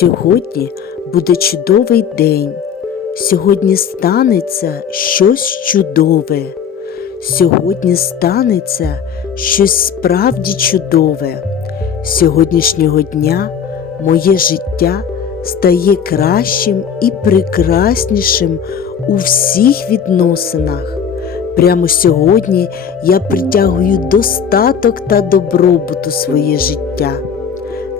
Сьогодні буде чудовий день. Сьогодні станеться щось чудове. Сьогодні станеться щось справді чудове. Сьогоднішнього дня моє життя стає кращим і прекраснішим у всіх відносинах. Прямо сьогодні я притягую достаток та добробут у своє життя.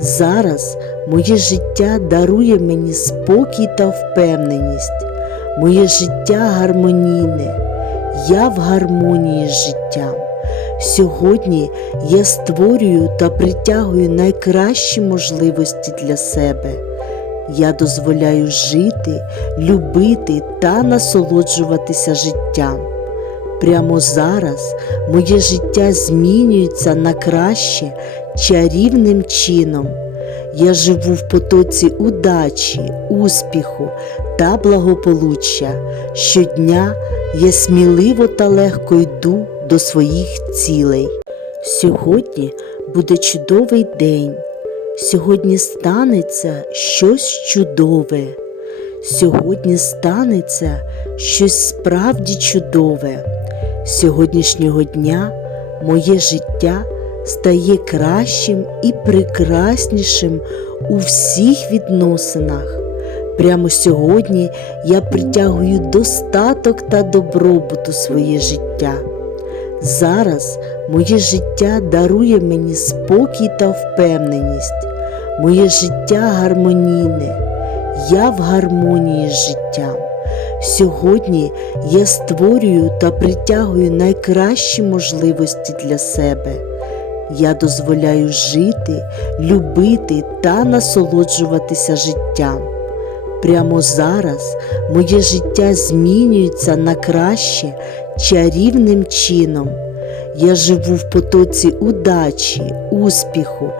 Зараз моє життя дарує мені спокій та впевненість. Моє життя гармонійне. Я в гармонії з життям. Сьогодні я створюю та притягую найкращі можливості для себе. Я дозволяю жити, любити та насолоджуватися життям. Прямо зараз моє життя змінюється на краще чарівним чином. Я живу в потоці удачі, успіху та благополуччя. Щодня я сміливо та легко йду до своїх цілей. Сьогодні буде чудовий день. Сьогодні станеться щось чудове. Сьогодні станеться щось справді чудове. Сьогоднішнього дня моє життя стає кращим і прекраснішим у всіх відносинах. Прямо сьогодні я притягую достаток та добробут у своє життя. Зараз моє життя дарує мені спокій та впевненість. Моє життя гармонійне. Я в гармонії з життям. Сьогодні я створюю та притягую найкращі можливості для себе. Я дозволяю жити, любити та насолоджуватися життям. Прямо зараз моє життя змінюється на краще чарівним чином. Я живу в потоці удачі, успіху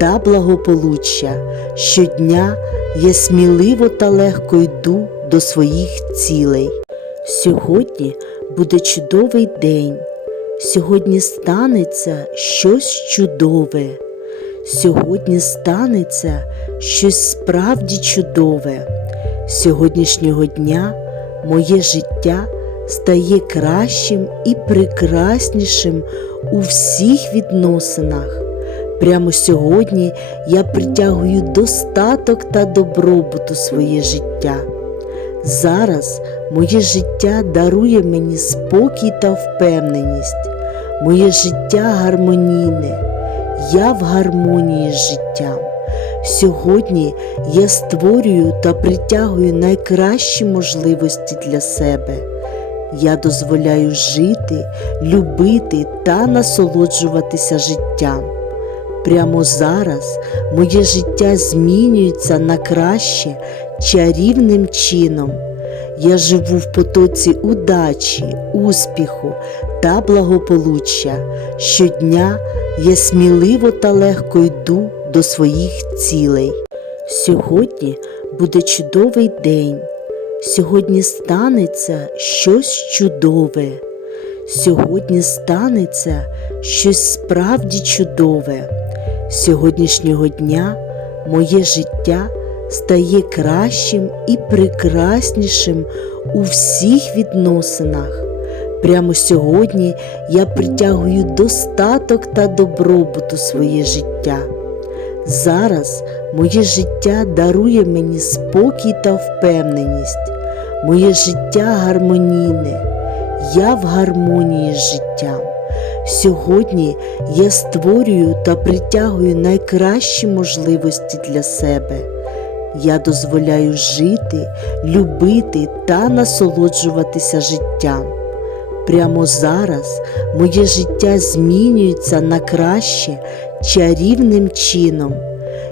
та благополуччя. Щодня я сміливо та легко йду до своїх цілей. Сьогодні буде чудовий день. Сьогодні станеться щось чудове. Сьогодні станеться щось справді чудове. Сьогоднішнього дня моє життя стає кращим і прекраснішим у всіх відносинах. Прямо сьогодні я притягую достаток та добробут у своє життя. Зараз моє життя дарує мені спокій та впевненість. Моє життя гармонійне. Я в гармонії з життям. Сьогодні я створюю та притягую найкращі можливості для себе. Я дозволяю жити, любити та насолоджуватися життям. Прямо зараз моє життя змінюється на краще чарівним чином. Я живу в потоці удачі, успіху та благополуччя. Щодня я сміливо та легко йду до своїх цілей. Сьогодні буде чудовий день. Сьогодні станеться щось чудове. Сьогодні станеться щось справді чудове. Сьогоднішнього дня моє життя стає кращим і прекраснішим у всіх відносинах. Прямо сьогодні я притягую достаток та добробут у своє життя. Зараз моє життя дарує мені спокій та впевненість. Моє життя гармонійне. Я в гармонії з життям. Сьогодні я створюю та притягую найкращі можливості для себе. Я дозволяю жити, любити та насолоджуватися життям. Прямо зараз моє життя змінюється на краще чарівним чином.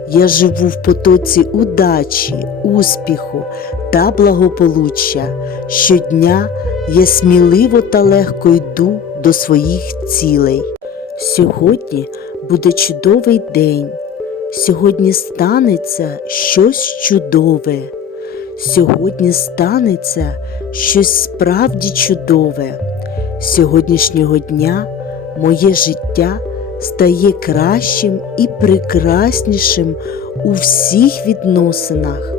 Я живу в потоці удачі, успіху та благополуччя. Щодня я сміливо та легко йду до своїх цілей. Сьогодні буде чудовий день. Сьогодні станеться щось чудове. Сьогодні станеться щось справді чудове. Сьогоднішнього дня моє життя стає кращим і прекраснішим у всіх відносинах.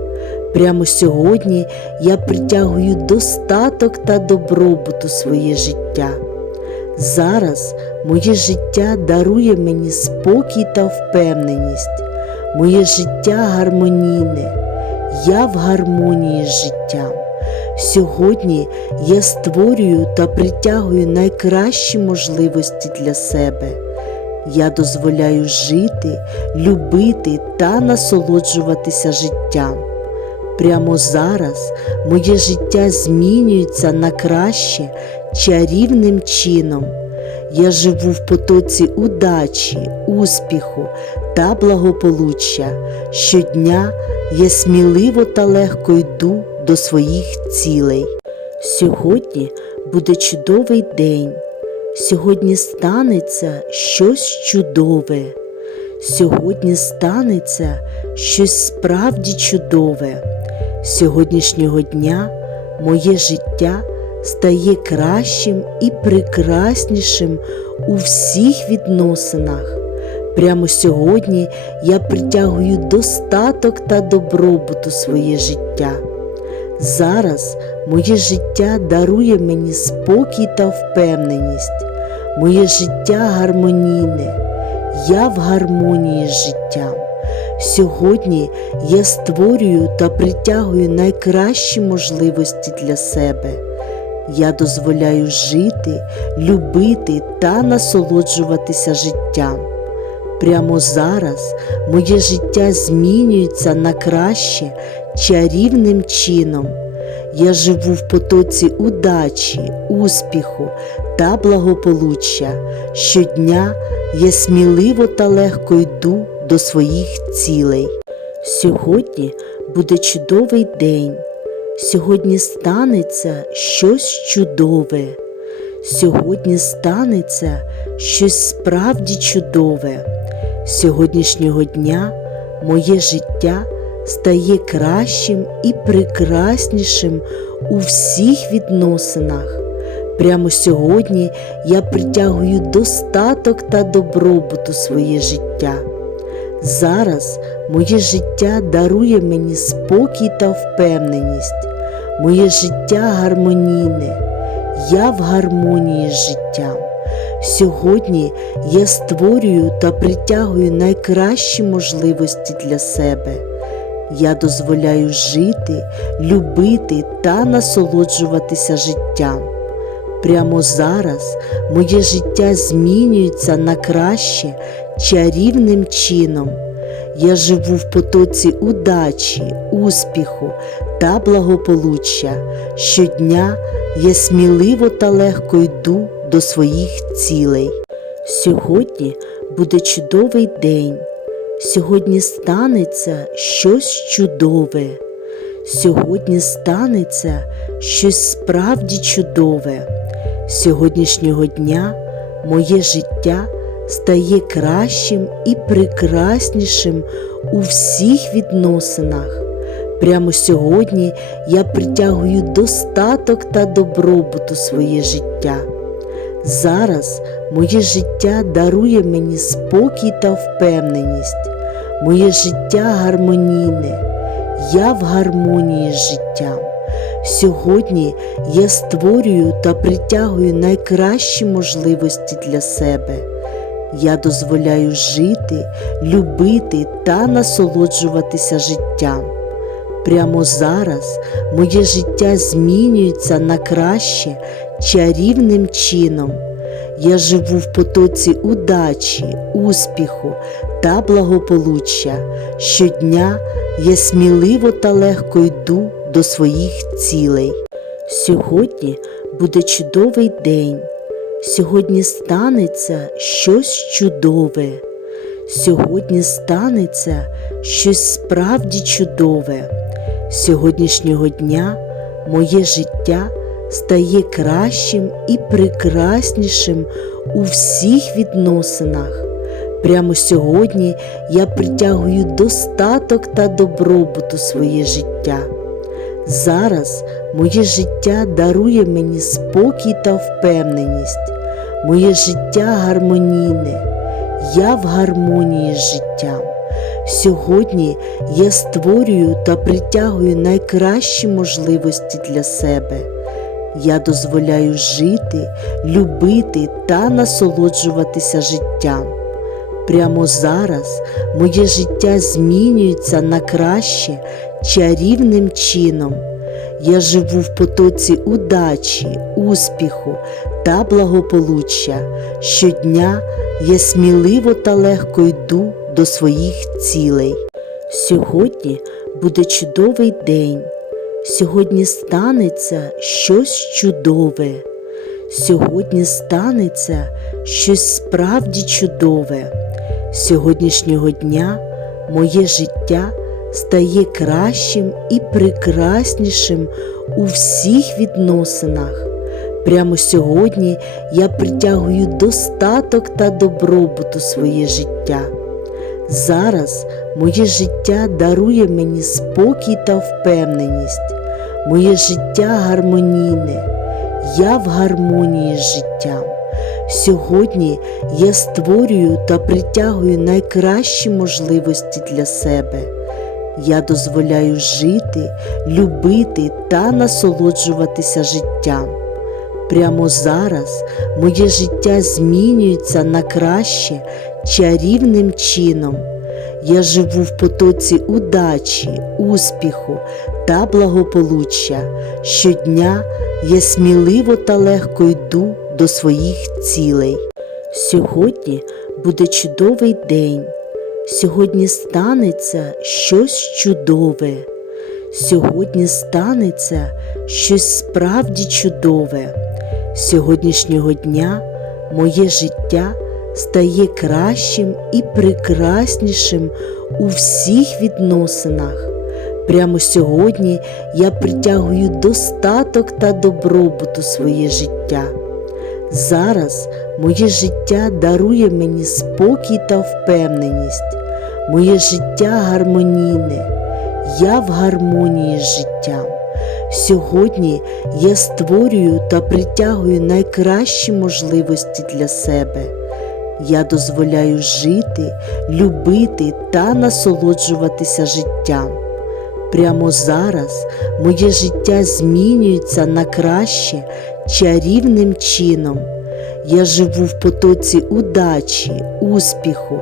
Прямо сьогодні я притягую достаток та добробут своє життя. Зараз моє життя дарує мені спокій та впевненість. Моє життя гармонійне. Я в гармонії з життям. Сьогодні я створюю та притягую найкращі можливості для себе. Я дозволяю жити, любити та насолоджуватися життям. Прямо зараз моє життя змінюється на краще чарівним чином. Я живу в потоці удачі, успіху та благополуччя. Щодня я сміливо та легко йду до своїх цілей. Сьогодні буде чудовий день. Сьогодні станеться щось чудове. Сьогодні станеться щось справді чудове. Сьогоднішнього дня моє життя стає кращим і прекраснішим у всіх відносинах. Прямо сьогодні я притягую достаток та добробут у своє життя. Зараз моє життя дарує мені спокій та впевненість. Моє життя гармонійне. Я в гармонії з життям. Сьогодні я створюю та притягую найкращі можливості для себе. Я дозволяю жити, любити та насолоджуватися життям. Прямо зараз моє життя змінюється на краще чарівним чином. Я живу в потоці удачі, успіху та благополуччя. Щодня я сміливо та легко йду до своїх цілей. Сьогодні буде чудовий день. Сьогодні станеться щось чудове. Сьогодні станеться щось справді чудове. Сьогоднішнього дня моє життя стає кращим і прекраснішим у всіх відносинах. Прямо сьогодні я притягую достаток та добробут у своє життя. Зараз моє життя дарує мені спокій та впевненість. Моє життя гармонійне. Я в гармонії з життям. Сьогодні я створюю та притягую найкращі можливості для себе. Я дозволяю жити, любити та насолоджуватися життям. Прямо зараз моє життя змінюється на краще чарівним чином. Я живу в потоці удачі, успіху та благополуччя. Щодня я сміливо та легко йду до своїх цілей. Сьогодні буде чудовий день. Сьогодні станеться щось чудове. Сьогодні станеться щось справді чудове. Сьогоднішнього дня моє життя стає кращим і прекраснішим у всіх відносинах. Прямо сьогодні я притягую достаток та добробут у своє життя. Зараз моє життя дарує мені спокій та впевненість. Моє життя гармонійне. Я в гармонії з життям. Сьогодні я створюю та притягую найкращі можливості для себе. Я дозволяю жити, любити та насолоджуватися життям. Прямо зараз моє життя змінюється на краще чарівним чином. Я живу в потоці удачі, успіху та благополуччя. Щодня я сміливо та легко йду до своїх цілей. Сьогодні буде чудовий день. Сьогодні станеться щось чудове. Сьогодні станеться щось справді чудове. Сьогоднішнього дня моє життя стає кращим і прекраснішим у всіх відносинах. Прямо сьогодні я притягую достаток та добробут у своє життя. Зараз моє життя дарує мені спокій та впевненість. Моє життя гармонійне. я в гармонії з життям. Сьогодні я створюю та притягую найкращі можливості для себе. Я дозволяю жити, любити та насолоджуватися життям. Прямо зараз моє життя змінюється на краще чарівним чином. Я живу в потоці удачі, успіху та благополуччя. Щодня я сміливо та легко йду до своїх цілей. Сьогодні буде чудовий день. Сьогодні станеться щось чудове. Сьогодні станеться щось справді чудове. Сьогоднішнього дня моє життя стає кращим і прекраснішим у всіх відносинах. Прямо сьогодні я притягую достаток та добробут у своє життя. Зараз моє життя дарує мені спокій та впевненість. Моє життя гармонійне. Я в гармонії з життям. Сьогодні я створюю та притягую найкращі можливості для себе. Я дозволяю жити, любити та насолоджуватися життям. Прямо зараз моє життя змінюється на краще чарівним чином. Я живу в потоці удачі, успіху та благополуччя. Щодня я сміливо та легко йду до своїх цілей. Сьогодні буде чудовий день. Сьогодні станеться щось чудове. Сьогодні станеться щось справді чудове. Сьогоднішнього дня моє життя стає кращим і прекраснішим у всіх відносинах. Прямо сьогодні я притягую достаток та добробут у своє життя. Зараз моє життя дарує мені спокій та впевненість. Моє життя гармонійне. Я в гармонії з життям. Сьогодні я створюю та притягую найкращі можливості для себе. Я дозволяю жити, любити та насолоджуватися життям. Прямо зараз моє життя змінюється на краще чарівним чином. Я живу в потоці удачі, успіху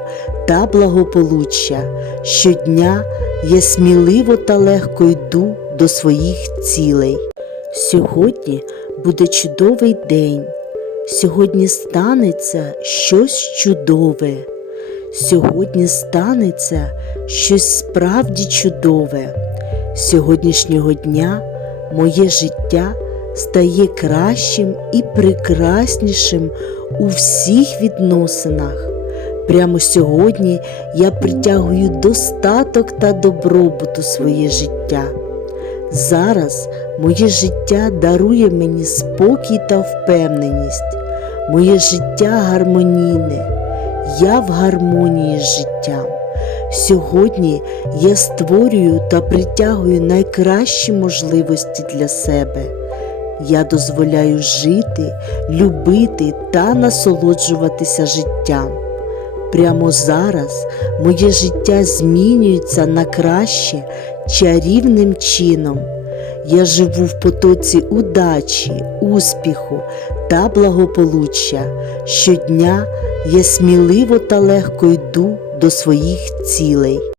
та благополуччя. Щодня я сміливо та легко йду до своїх цілей. Сьогодні буде чудовий день. Сьогодні станеться щось чудове. Сьогодні станеться щось справді чудове. Сьогоднішнього дня моє життя стає кращим і прекраснішим у всіх відносинах. Прямо сьогодні я притягую достаток та добробут у своє життя. Зараз моє життя дарує мені спокій та впевненість. Моє життя гармонійне. Я в гармонії з життям. Сьогодні я створюю та притягую найкращі можливості для себе. Я дозволяю жити, любити та насолоджуватися життям. Прямо зараз моє життя змінюється на краще чарівним чином. Я живу в потоці удачі, успіху та благополуччя. Щодня я сміливо та легко йду до своїх цілей.